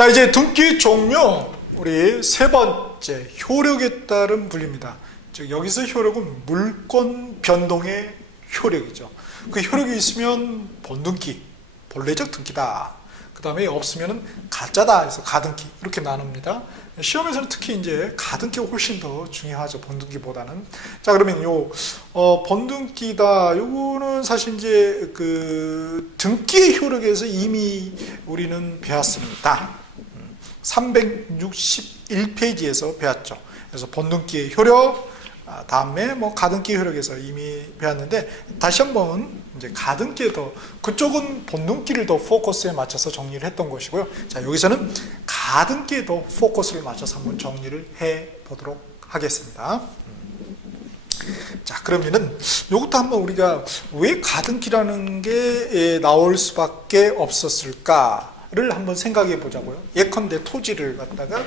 자, 이제 등기 종류, 우리 세 번째, 효력에 따른 분리입니다. 즉, 여기서 효력은 물권 변동의 효력이죠. 그 효력이 있으면 본등기, 본래적 등기다. 그 다음에 없으면 가짜다 해서 가등기, 이렇게 나눕니다. 시험에서는 특히 이제 가등기가 훨씬 더 중요하죠, 본등기보다는. 자, 그러면 본등기다, 요거는 사실 이제 그 등기의 효력에서 이미 우리는 배웠습니다. 361페이지에서 배웠죠. 그래서 본등기의 효력, 다음에 뭐 가등기 효력에서 이미 배웠는데, 다시 한번 이제 가등기에 더, 그쪽은 본등기를 더 포커스에 맞춰서 정리를 했던 것이고요. 자, 여기서는 가등기에 더 포커스를 맞춰서 한번 정리를 해 보도록 하겠습니다. 자, 그러면은 이것도 한번 우리가 왜 가등기라는 게 나올 수밖에 없었을까를 한번 생각해 보자고요. 예컨대 토지를 갖다가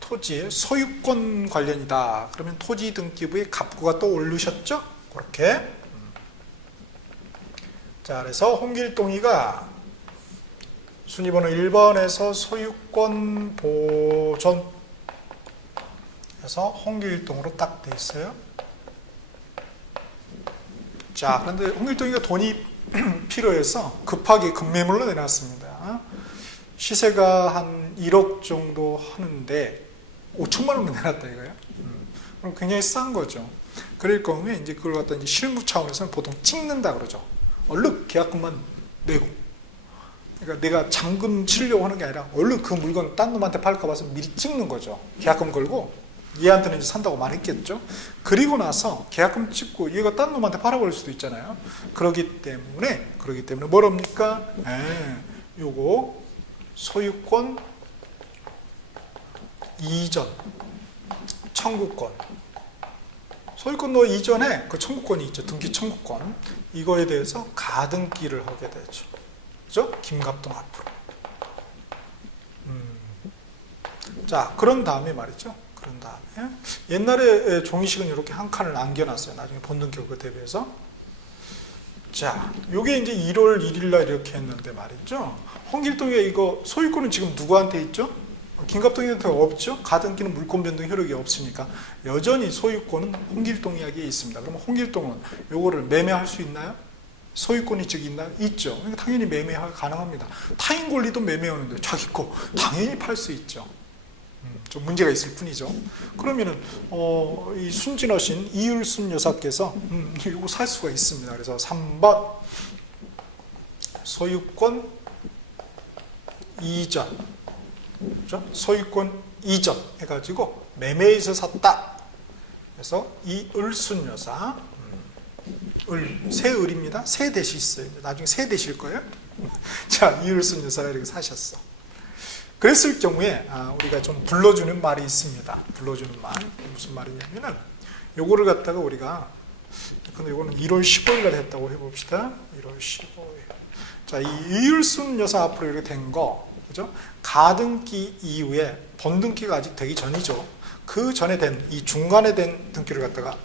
토지의 소유권 관련이다. 그러면 토지 등기부에 갑구가 또 오르셨죠? 그렇게. 자, 그래서 홍길동이가 순위번호 1번에서 소유권 보존 해서 홍길동으로 딱 돼 있어요. 자, 그런데 홍길동이가 돈이 필요해서 급하게 급매물로 내놨습니다. 시세가 한 1억 정도 하는데 5천만 원만 내놨다 이거예요. 그럼 굉장히 싼 거죠. 그럴 경우에 이제 그걸 갖다 이제 실무 차원에서는 보통 찍는다 그러죠. 얼른 계약금만 내고. 그러니까 내가 잔금 치려고 하는 게 아니라 얼른 그 물건 딴 놈한테 팔까 봐서 미리 찍는 거죠. 계약금 걸고 얘한테는 이제 산다고 말했겠죠. 그리고 나서 계약금 찍고 얘가 딴 놈한테 팔아버릴 수도 있잖아요. 그러기 때문에 뭐랍니까? 요거 소유권 이전, 청구권. 소유권 이전에 그 청구권이 있죠. 등기 청구권. 이거에 대해서 가등기를 하게 되죠. 그죠? 김갑동 앞으로. 자, 그런 다음에 말이죠. 그런 다음에 옛날에 종이식은 이렇게 한 칸을 남겨놨어요. 나중에 본등기하고 대비해서. 자, 요게 이제 1월 1일 날 이렇게 했는데 말이죠. 홍길동이 이거 소유권은 지금 누구한테 있죠? 김갑동이한테 없죠? 가등기는 물권 변동 효력이 없으니까 여전히 소유권은 홍길동이에게 있습니다. 그러면 홍길동은 요거를 매매할 수 있나요? 소유권이 즉 있나요? 있죠. 그러니까 당연히 매매가 가능합니다. 타인 권리도 매매하는데 자기 거 당연히 팔 수 있죠. 좀 문제가 있을 뿐이죠. 그러면은 이 순진하신 이율순 여사께서 이거 살 수가 있습니다. 그래서 3번 소유권 이전, 그렇죠? 소유권 이전 해가지고 매매에서 샀다. 그래서 이을순 여사, 새 을입니다. 새 대시 있어요. 나중에 새 대실 거예요. 자, 이을순 여사가 이렇게 사셨어. 그랬을 경우에 우리가 좀 불러주는 말이 있습니다. 불러주는 말 무슨 말이냐면은 요거를 갖다가 우리가 근데 요거는 1월 15일 날 했다고 해봅시다. 1월 15일. 자, 이 이율순 여사 앞으로 이렇게 된 거, 그죠? 가등기 이후에 본등기가 아직 되기 전이죠. 그 전에 된 이 중간에 된 등기를 갖다가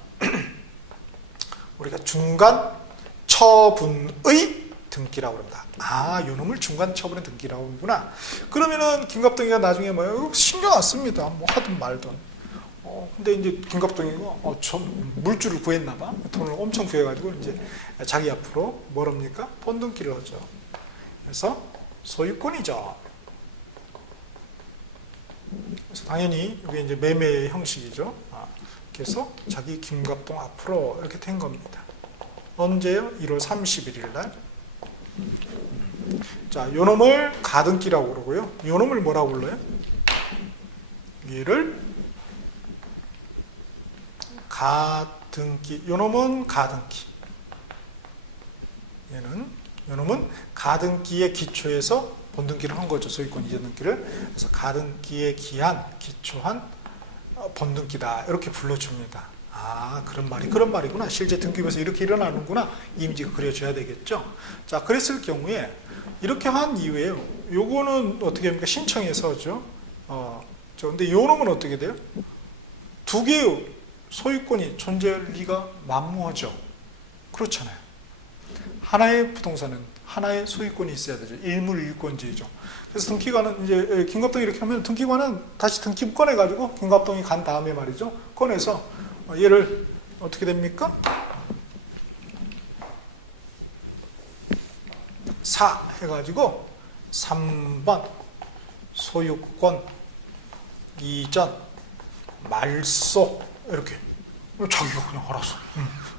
우리가 중간 처분의 등기라고 합니다. 요 놈을 중간 처분의 등기라고 하는구나. 그러면은 김갑동이가 나중에 신경 안 씁니다. 뭐 하든 말든. 근데 이제 김갑동이가 전 물주를 구했나봐. 돈을 엄청 구해가지고 이제 자기 앞으로 뭐랍니까? 본등기를 하죠. 그래서 소유권이죠. 그래서 당연히 이게 이제 매매 형식이죠. 그래서 자기 김갑동 앞으로 이렇게 된 겁니다. 언제요? 1월 31일 날. 자, 요 놈을 가등기라고 그러고요. 요 놈을 뭐라고 불러요? 얘를 가등기. 요 놈은 가등기. 요 놈은 가등기의 기초에서 본등기를 한 거죠. 소유권 이전 등기를. 그래서 가등기에 기초한 본등기다. 이렇게 불러줍니다. 그런 말이구나. 실제 등기부에서 이렇게 일어나는구나. 이미지가 그려져야 되겠죠. 자, 그랬을 경우에 이렇게 한 이후에 요거는 어떻게 합니까? 신청해서죠. 근데 요 놈은 어떻게 돼요? 두 개의 소유권이 존재할 리가 만무하죠. 그렇잖아요. 하나의 부동산은 하나의 소유권이 있어야 되죠. 일물일권제죠. 그래서 등기관은 이제 김갑동이 이렇게 하면 등기관은 다시 등기부 꺼내가지고 김갑동이 간 다음에 말이죠. 꺼내서 얘를 어떻게 됩니까? 4 해가지고 3번 소유권 이전 말소 이렇게 자기가 그냥 알아서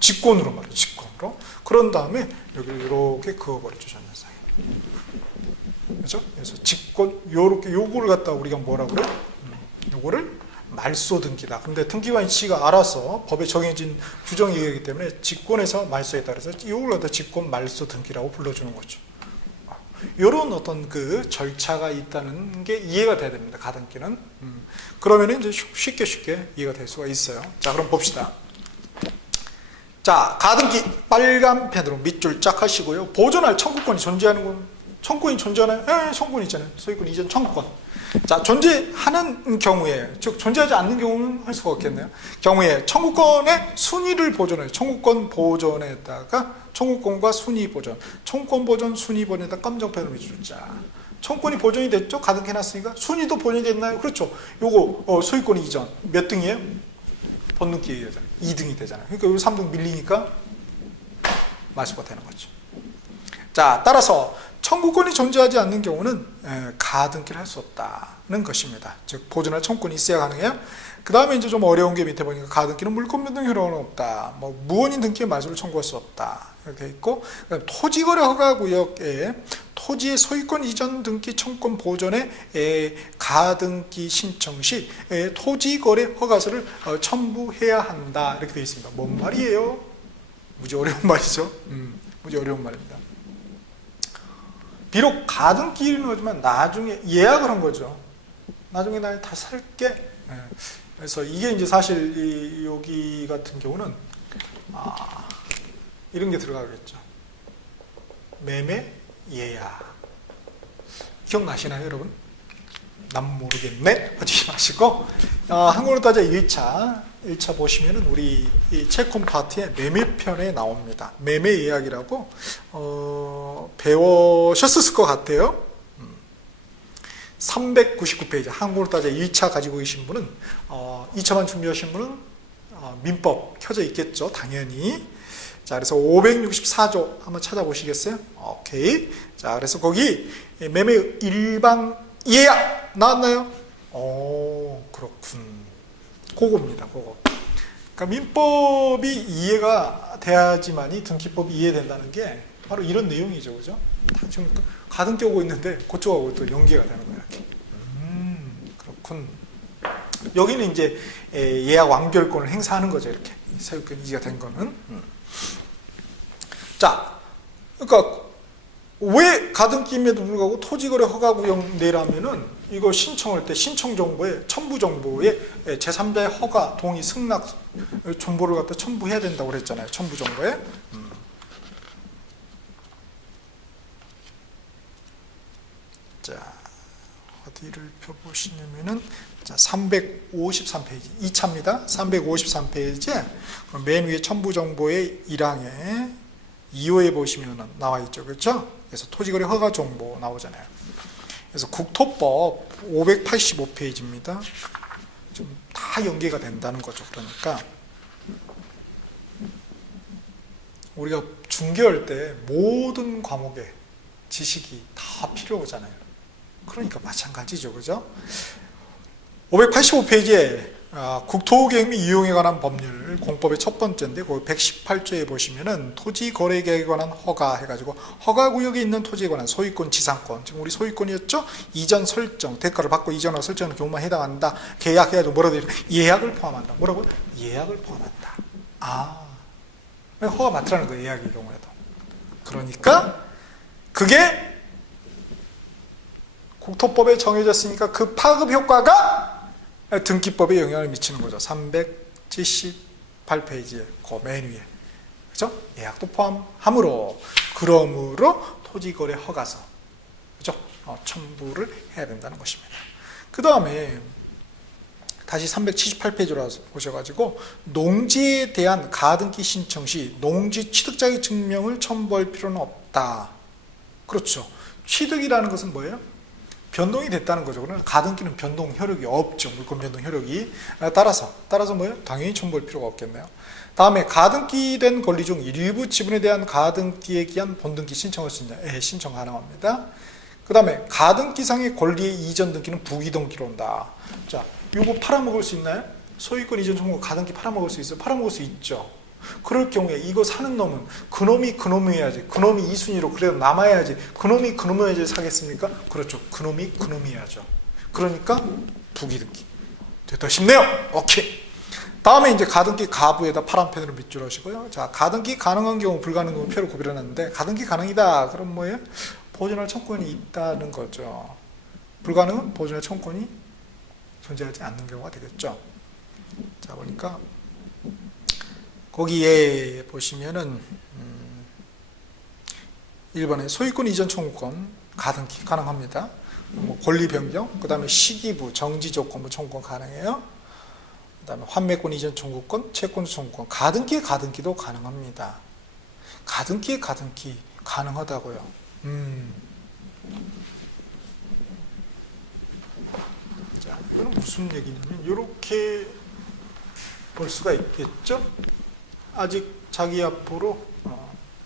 직권으로 말이에요. 직권으로. 그런 다음에 여기를 이렇게 그어버리죠. 전면상에. 그렇죠? 그래서 직권 요렇게 요거를 갖다 우리가 뭐라 그래? 요거를 말소 등기다. 근데 등기관 씨가 알아서 법에 정해진 규정이기 때문에 직권에서 말소에 따라서 이걸 갖다 직권 말소 등기라고 불러주는 거죠. 이런 어떤 그 절차가 있다는 게 이해가 돼야 됩니다. 가등기는. 그러면 이제 쉽게 이해가 될 수가 있어요. 자, 그럼 봅시다. 자, 가등기 빨간 펜으로 밑줄 쫙 하시고요. 보존할 청구권이 존재하는 건 청구권이 존재하나요? 예, 청구권 있잖아요. 소유권 이전 청구권. 자, 존재하는 경우에, 즉 존재하지 않는 경우는 할 수가 없겠네요. 경우에 청구권의 순위를 보존해요. 청구권 보존에다가 청구권과 순위 보존, 청구권 보존, 순위 보존에다 검정펜으로 밑줄 자. 청구권이 보존이 됐죠? 가등기 해놨으니까. 순위도 보존이 됐나요? 그렇죠. 요거 소유권 이전 몇 등이에요? 본등기에 2등이 되잖아요. 그러니까 여기 3등 밀리니까 말소가 되는 거죠. 자, 따라서 청구권이 존재하지 않는 경우는 가등기를 할 수 없다는 것입니다. 즉 보존할 청구권이 있어야 가능해요. 그 다음에 이제 좀 어려운 게 밑에 보니까 가등기는 물권 변동 효력은 없다. 뭐 무원인 등기에 말소를 청구할 수 없다. 이렇게 있고, 토지거래 허가구역에 토지의 소유권 이전 등기 청구권 보존에 가등기 신청 시 토지거래 허가서를 첨부해야 한다. 이렇게 되어 있습니다. 뭔 말이에요? 무지 어려운 말이죠. 무지 어려운 말입니다. 비록 가등기는 하지만 나중에 예약을 한 거죠. 나중에 나 다 살게. 그래서 이게 이제 사실 여기 같은 경우는 이런 게 들어가겠죠. 매매 예약. 기억나시나요, 여러분? 난 모르겠네 하지 마시고 한국어로 따져 1차 보시면은 우리 이 채권 파트에 매매편에 나옵니다. 매매 예약이라고 배우셨을 것 같아요. 399페이지 한국어로 따져 1차 가지고 계신 분은 2차만 준비하신 분은 민법 켜져 있겠죠. 당연히. 자, 그래서 564조 한번 찾아보시겠어요? 오케이. 자, 그래서 거기 매매 일방 예약 나왔나요? 그렇군. 그겁니다. 그거. 그러니까 민법이 이해가 돼야지만이 등기법이 이해된다는 게 바로 이런 내용이죠. 그죠? 지금 가등기 오고 있는데 그쪽하고 또 연계가 되는 거예요. 이렇게. 그렇군. 여기는 이제 예약 완결권을 행사하는 거죠. 이렇게. 소유권 이지가 된 거는. 자, 그러니까 왜 가등기임에도 불구하고 토지거래 허가구역 내라면은 이거 신청할 때 신청 정보에 첨부 정보에 제3자의 허가, 동의, 승낙 정보를 갖다 첨부해야 된다고 그랬잖아요. 첨부 정보에. 자, 어디를 펴보시냐면은 자, 353페이지 2차입니다. 353페이지에 맨 위에 첨부 정보의 1항에 2호에 보시면 나와 있죠. 그렇죠? 그래서 토지거래 허가 정보 나오잖아요. 그래서 국토법 585페이지입니다. 좀 다 연계가 된다는 거죠. 그러니까 우리가 중개할 때 모든 과목에 지식이 다 필요하잖아요. 그러니까 마찬가지죠. 그죠? 585페이지에 국토계획 및 이용에 관한 법률 공법의 첫 번째인데 거기 118조에 보시면은 토지거래계획에 관한 허가 해가지고 허가구역에 있는 토지에 관한 소유권, 지상권, 지금 우리 소유권이었죠? 이전 설정, 대가를 받고 이전하고 설정하는 경우만 해당한다. 계약해가지고 뭐라고 되죠? 예약을 포함한다. 뭐라고? 예약을 포함한다. 허가 맡으라는 거예요. 예약의 경우에도. 그러니까 그게 국토법에 정해졌으니까 그 파급 효과가 등기법에 영향을 미치는 거죠. 378페이지에 그 맨 위에. 그죠? 예약도 포함하므로 그러므로 토지거래 허가서 그죠? 첨부를 해야 된다는 것입니다. 그 다음에 다시 378페이지로 보셔가지고 농지에 대한 가등기 신청 시 농지 취득자의 증명을 첨부할 필요는 없다. 그렇죠. 취득이라는 것은 뭐예요? 변동이 됐다는 거죠. 그러나 가등기는 변동 효력이 없죠. 물권 변동 효력이. 따라서 뭐예요? 당연히 첨부할 필요가 없겠네요. 다음에 가등기 된 권리 중 일부 지분에 대한 가등기에 기한 본등기 신청할 수 있냐? 예, 신청 가능합니다. 그 다음에 가등기상의 권리의 이전 등기는 부기등기로 온다. 자, 요거 팔아먹을 수 있나요? 소유권 이전 청구 가등기 팔아먹을 수 있어요? 팔아먹을 수 있죠. 그럴 경우에 이거 사는 놈은 그놈이 해야지. 그놈이 2순위로 그래도 남아야지. 그놈이 해야지 사겠습니까? 그렇죠. 그놈이 해야죠. 그러니까 부기등기. 됐다 싶네요. 오케이. 다음에 이제 가등기 가부에다 파란 펜으로 밑줄 하시고요. 자, 가등기 가능한 경우 불가능한 경우 표로 구별해놨는데 가등기 가능이다. 그럼 뭐예요? 보존할 청구권이 있다는 거죠. 불가능은 보존할 청구권이 존재하지 않는 경우가 되겠죠. 자, 보니까 거기에 보시면은 1번에 소유권 이전 청구권 가등기 가능합니다. 뭐 권리 변경, 그 다음에 시기부, 정지조건부 청구권 가능해요. 그 다음에 환매권 이전 청구권, 채권 청구권, 가등기도 가능합니다. 가등기 가능하다고요. 자, 이거는 무슨 얘기냐면 이렇게 볼 수가 있겠죠. 아직 자기 앞으로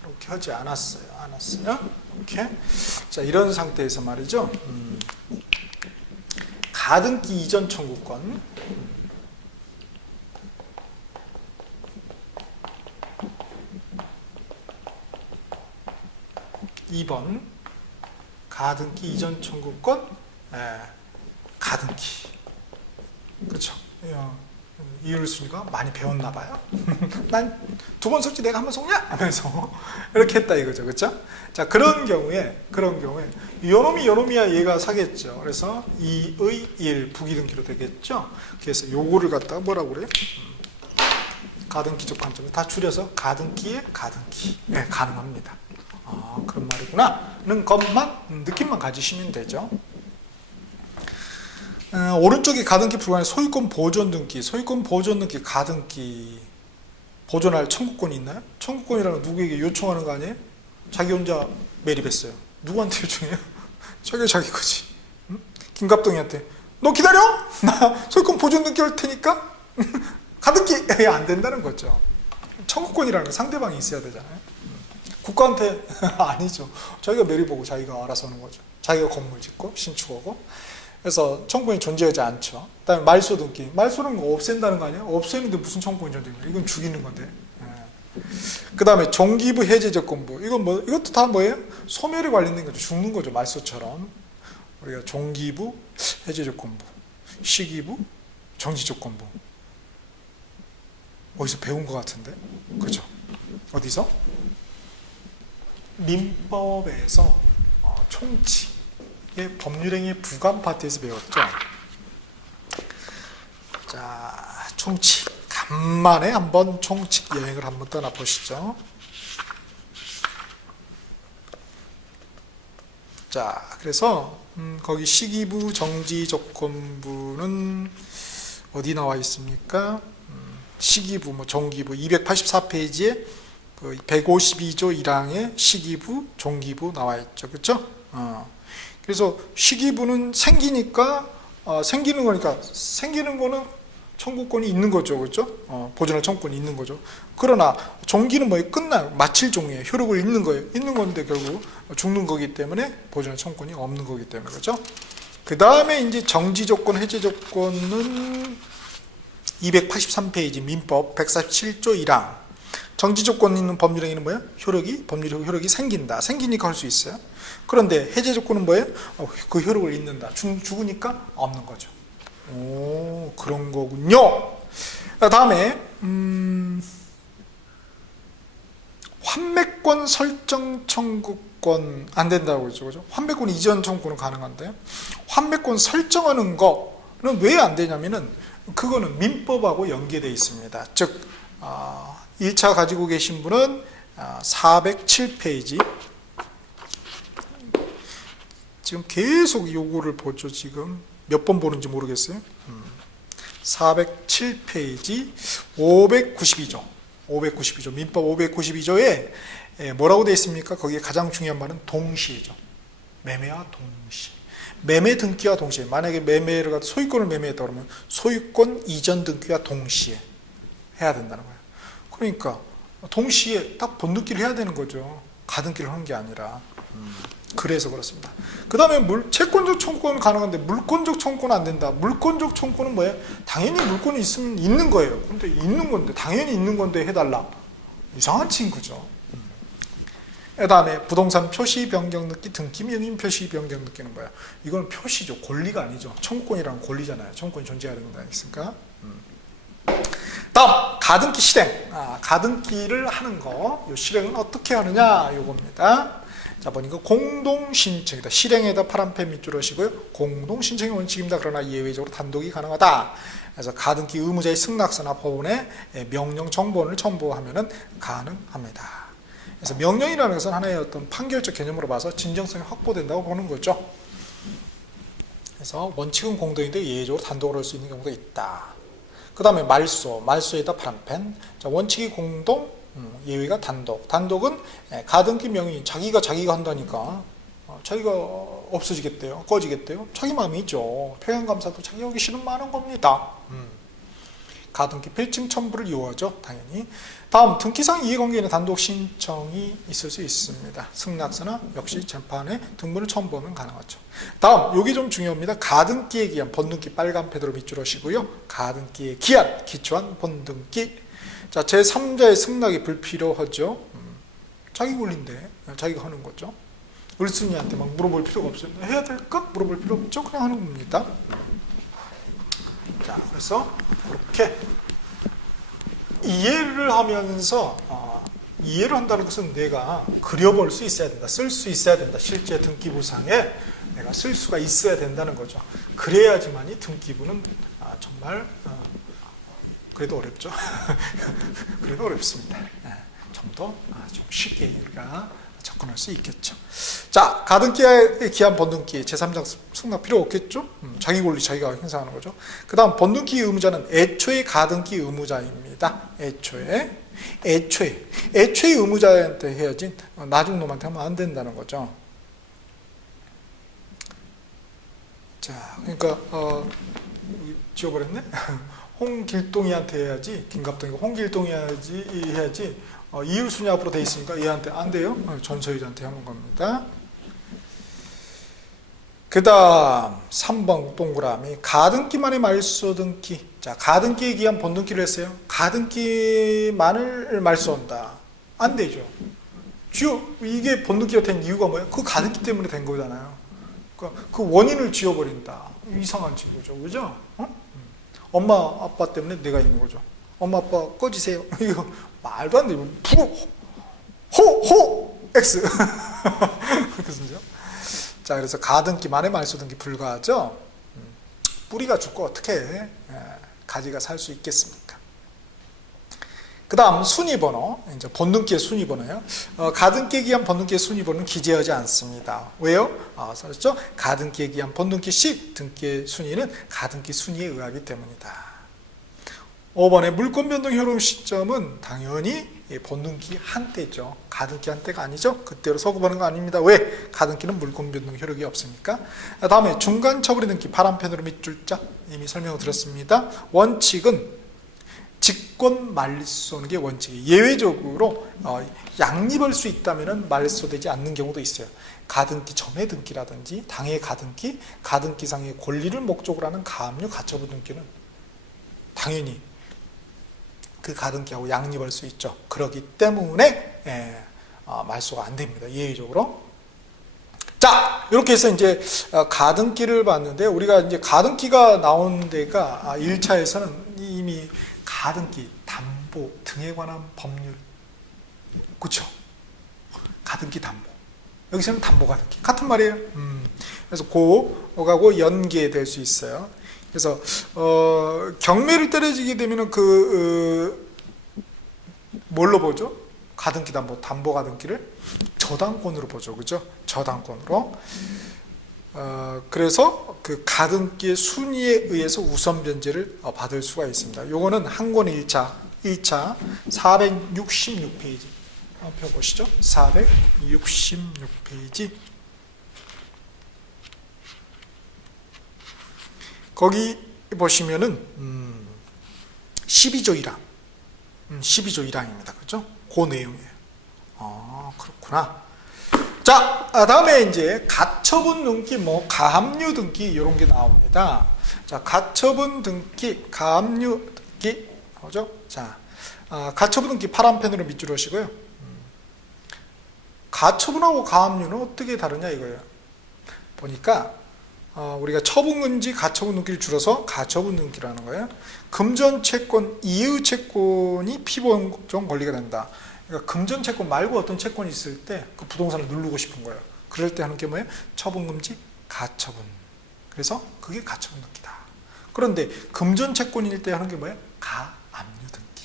이렇게 하지 않았어요. 이렇게. 자, 이런 상태에서 말이죠. 가등기 이전 청구권. 2번 가등기 이전 청구권. 가등기. 그렇죠. 이율순이가 많이 배웠나 봐요. 난 2번 속지 내가 한 번 속냐? 하면서 이렇게 했다 이거죠. 그렇죠? 자, 그런 경우에 요놈이야 얘가 사겠죠. 그래서 2의 1 부기등기로 되겠죠. 그래서 요거를 갖다가 뭐라고 그래요? 가등기적 관점을 다 줄여서 가등기의 가등기. 네, 가능합니다. 그런 말이구나는 것만 느낌만 가지시면 되죠. 오른쪽에 가등기 불가능 소유권 보존 등기, 가등기 보존할 청구권이 있나요? 청구권이라는 누구에게 요청하는 거 아니에요? 자기 혼자 매립했어요. 누구한테 요청해요? 자기 거지. 응? 김갑동이한테 너 기다려! 나 소유권 보존 등기 할 테니까 가등기 안 된다는 거죠. 청구권이라는 건 상대방이 있어야 되잖아요. 국가한테 아니죠. 자기가 매립하고 자기가 알아서 하는 거죠. 자기가 건물 짓고 신축하고. 그래서 청구권이 존재하지 않죠. 그다음에 말소 등기. 말소는 없앤다는 거 아니에요? 없애는데 무슨 청구권이 존재해요? 이건 죽이는 건데. 그다음에 종기부 해제조건부. 이것도 다 뭐예요? 소멸에 관련된 거죠. 죽는 거죠. 말소처럼. 우리가 종기부 해제조건부, 시기부 정지조건부. 어디서 배운 것 같은데? 그죠? 어디서? 민법에서 총칙의 법률행위 부관 파트에서 배웠죠. 자, 총칙 간만에 한번 총칙 여행을 한번 떠나보시죠. 자, 그래서 거기 시기부 정지조건부는 어디 나와 있습니까? 시기부, 정기부 284페이지에 그 152조 1항에 시기부, 종기부 나와 있죠. 그렇죠? 그래서 시기부는 생기니까 생기는 거는 청구권이 있는 거죠. 그렇죠? 보존할 청구권이 있는 거죠. 그러나 종기는 뭐예요? 끝나요. 마칠 종이에요. 효력을 잃는 거예요. 있는 건데 결국 죽는 거기 때문에 보존할 청구권이 없는 거기 때문에 그렇죠? 그 다음에 이제 정지 조건, 해제 조건은 283페이지 민법 147조 1항. 정지 조건 있는 법률행위는 뭐예요? 효력이 생기니까 할 수 있어요. 그런데 해제 조건은 뭐예요? 그 효력을 잃는다. 죽으니까 없는 거죠. 오, 그런 거군요. 다음에 환매권 설정 청구권 안 된다고 했죠. 그죠? 환매권 이전 청구는 가능한데 환매권 설정하는 거는 왜 안 되냐면은 그거는 민법하고 연계되어 있습니다. 즉 1차 가지고 계신 분은 407페이지 지금 계속 요거를 보죠. 지금 몇 번 보는지 모르겠어요. 407페이지 592조 민법 592조에 뭐라고 되어 있습니까? 거기에 가장 중요한 말은 동시죠. 매매와 동시. 매매 등기와 동시에, 만약에 매매를 갖다 소유권을 매매했다 그러면 소유권 이전 등기와 동시에 해야 된다는 거예요. 그러니까 동시에 딱 본등기를 해야 되는 거죠. 가등기를 하는 게 아니라. 그래서 그렇습니다. 그 다음에 채권적 청구권은 가능한데 물권적 청구권은 안 된다. 물권적 청구권은 뭐예요? 당연히 물권이 있으면 있는 거예요. 근데 있는 건데, 당연히 있는 건데 해달라. 이상한 친구죠. 그 다음에 부동산 표시 변경 등기, 등기 명의 표시 변경 등기는 뭐야? 이건 표시죠. 권리가 아니죠. 청구권이라는 권리잖아요. 청구권이 존재해야 된다 했으니까. 다음 가등기 실행. 가등기를 하는 거. 이 실행은 어떻게 하느냐? 요겁니다. 자, 보니까 공동신청이다. 실행에다 파란펜 밑줄 하시고요. 공동신청이 원칙입니다. 그러나 예외적으로 단독이 가능하다. 그래서 가등기 의무자의 승낙서나 법원에 명령 정본을 첨부하면 가능합니다. 그래서 명령이라는 것은 하나의 어떤 판결적 개념으로 봐서 진정성이 확보된다고 보는 거죠. 그래서 원칙은 공동인데 예외적으로 단독으로 할 수 있는 경우가 있다. 그 다음에 말소에다 파란펜. 자, 원칙이 공동, 예외가 단독. 단독은 가등기 명의, 자기가 한다니까 자기가 없어지겠대요, 꺼지겠대요. 자기 마음이죠. 평양감사도 자기 하기 싫으면 많은 겁니다. 가등기 필증 첨부를 요하죠, 당연히. 다음 등기상 이해관계인의 단독 신청이 있을 수 있습니다. 승낙서나 역시 재판에 등본을 첨부하면 가능하죠. 다음 여기 좀 중요합니다. 가등기의 기한, 본등기 빨간 패드로 밑줄 하시고요. 가등기의 기한, 기초한 본등기. 자, 제3자의 승낙이 불필요하죠. 자기 권리인데 자기가 하는 거죠. 을순이한테 막 물어볼 필요가 없어요. 해야 될까? 물어볼 필요 없죠. 그냥 하는 겁니다. 자, 그래서 이렇게 이해를 하면서 이해를 한다는 것은 내가 그려볼 수 있어야 된다. 쓸 수 있어야 된다. 실제 등기부상에 내가 쓸 수가 있어야 된다는 거죠. 그래야지만이 등기부는 정말 그래도 어렵죠. 그래도 어렵습니다. 좀 더 좀 쉽게 우리가 접근할 수 있겠죠. 자, 가등기의 기한 본등기 제3자 승낙 필요 없겠죠? 자기 권리 자기가 행사하는 거죠. 그 다음 본등기 의무자는 애초에 가등기 의무자입니다. 애초에 의무자한테 해야지 나중 놈한테 하면 안 된다는 거죠. 자, 그러니까 지워버렸네. 홍길동이한테 해야지, 김갑동이고 홍길동이 해야지 이율순이 앞으로 돼 있으니까 얘한테 안 돼요. 전소유자한테 하는 겁니다. 그 다음 3번 동그라미 가등기만의 말소 등기. 자, 가등기에 기한 본등기를 했어요. 가등기만을 말소한다. 안 되죠. 이게 본등기가 된 이유가 뭐예요? 그 가등기 때문에 된 거잖아요. 그 원인을 지워버린다. 이상한 친구죠. 그죠? 엄마 아빠 때문에 내가 있는 거죠. 엄마 아빠 꺼지세요. 이거 말도 안 돼. 호 X. 그렇습니다. 자, 그래서 가등기만의 말소등기 불가하죠. 뿌리가 죽고 어떻게 가지가 살 수 있겠습니까? 그 다음 순위번호, 이제 본등기의 순위번호예요. 가등기에 기한 본등기의 순위번호는 기재하지 않습니다. 왜요? 썼죠? 가등기에 기한 본등기 시 등기의 순위는 가등기 순위에 의하기 때문이다. 5번의 물권 변동 효력 시점은 당연히 본등기 한때죠. 가등기 한때가 아니죠. 그때로 서구하는 거 아닙니다. 왜? 가등기는 물권 변동 효력이 없으니까. 다음에 중간 처분의 등기 파란펜으로 밑줄자 이미 설명을 드렸습니다. 원칙은 직권 말소하는 게 원칙이에요. 예외적으로 양립할 수 있다면 말소되지 않는 경우도 있어요. 가등기 전의 등기라든지 당의 가등기, 가등기상의 권리를 목적으로 하는 가압류 가처분 등기는 당연히 그 가등기하고 양립할 수 있죠. 그렇기 때문에 말소가 안 됩니다. 예외적으로. 자, 이렇게 해서 이제 가등기를 봤는데 우리가 이제 가등기가 나온 데가 1차에서는 이미 가등기, 담보 등에 관한 법률, 그렇죠? 가등기, 담보. 여기서는 담보 가등기 같은 말이에요. 그래서 그거하고 연계될 수 있어요. 그래서 경매를 때려지게 되면은 뭘로 보죠? 가등기, 담보 가등기를 저당권으로 보죠, 그죠? 저당권으로. 그래서 그 가등기의 순위에 의해서 우선 변제를 받을 수가 있습니다. 요거는 한권 1차 466페이지 펴보시죠. 466페이지. 거기 보시면은 12조 1항 12조 1항입니다. 그죠? 그 내용이에요. 그렇구나. 자, 다음에 이제 가처분 등기, 가압류 등기 이런 게 나옵니다. 자, 가처분 등기, 가압류 등기, 뭐죠? 자, 가처분 등기 파란 펜으로 밑줄 하시고요. 가처분하고 가압류는 어떻게 다르냐 이거예요. 보니까 우리가 처분금지, 가처분 등기를 줄여서 가처분 등기라는 거예요. 금전채권, 이의채권이 피보정 권리가 된다. 그러니까 금전채권 말고 어떤 채권이 있을 때 그 부동산을 누르고 싶은 거예요. 그럴 때 하는 게 뭐예요? 처분금지, 가처분. 그래서 그게 가처분 등기다. 그런데 금전채권일 때 하는 게 뭐예요? 가압류 등기.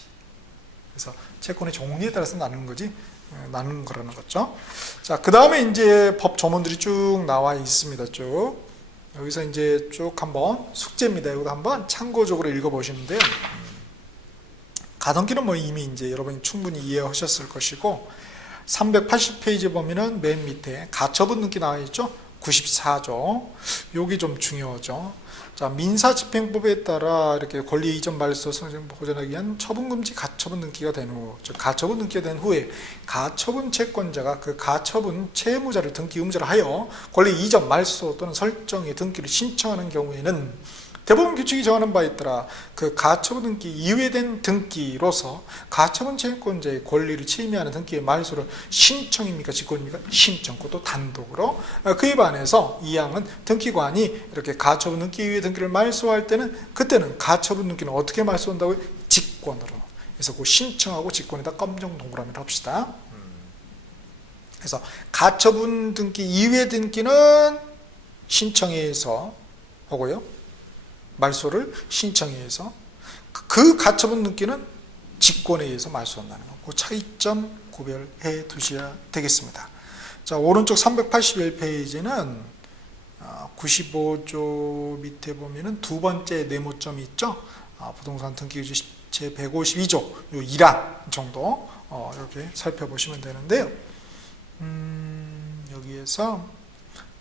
그래서 채권의 종류에 따라서 나누는 거지, 나누는 거라는 거죠. 자, 그 다음에 이제 법 조문들이 쭉 나와 있습니다. 쭉. 여기서 이제 쭉 한번 숙제입니다. 이거 한번 참고적으로 읽어보시는데요. 가등기는 이미 이제 여러분이 충분히 이해하셨을 것이고, 380페이지 보면은 맨 밑에 가처분 등기 나와 있죠? 94조. 여기 좀 중요하죠. 자, 민사집행법에 따라 이렇게 권리 이전 말소 성정 보전하기 위한 처분금지 가처분 등기가 된 후, 즉 가처분 등기가 된 후에 가처분 채권자가 그 가처분 채무자를 등기 의무자로 하여 권리 이전 말소 또는 설정의 등기를 신청하는 경우에는 대법원 규칙이 정하는 바에 따라 그 가처분 등기 이후에 된 등기로서 가처분 채권자의 권리를 침해하는 등기의 말소를 신청입니까? 직권입니까? 신청, 그것도 단독으로. 그에 반해서 이 항은 등기관이 이렇게 가처분 등기 이후에 등기를 말소할 때는 그때는 가처분 등기는 어떻게 말소한다고요? 직권으로. 그래서 그 신청하고 직권에다 검정 동그라미를 합시다. 그래서 가처분 등기 이후의 등기는 신청해서 하고요. 말소를 신청에 의해서, 그 가처분 등기는 직권에 의해서 말소한다는 거. 그 차이점 구별해 두셔야 되겠습니다. 자, 오른쪽 381페이지는 95조 밑에 보면은 두 번째 네모점이 있죠. 부동산 등기규칙 제 152조 요 1항 정도 이렇게 살펴보시면 되는데요. 여기에서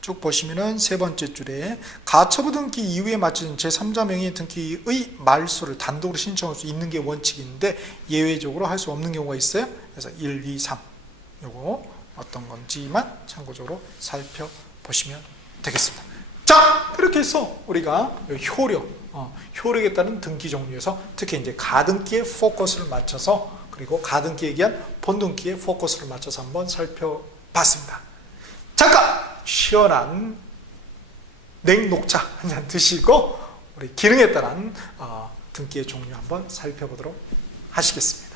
쭉 보시면은 세 번째 줄에 가처분 등기 이후에 마친 제3자 명의 등기의 말소를 단독으로 신청할 수 있는 게 원칙인데 예외적으로 할 수 없는 경우가 있어요. 그래서 1, 2, 3 요거 어떤 건지만 참고적으로 살펴보시면 되겠습니다. 자, 그렇게 해서 우리가 효력에 따른 등기 종류에서 특히 이제 가등기에 포커스를 맞춰서, 그리고 가등기에 의한 본등기에 포커스를 맞춰서 한번 살펴봤습니다. 잠깐 시원한 냉녹차 한잔 드시고 우리 기능에 따른 등기의 종류 한번 살펴보도록 하시겠습니다.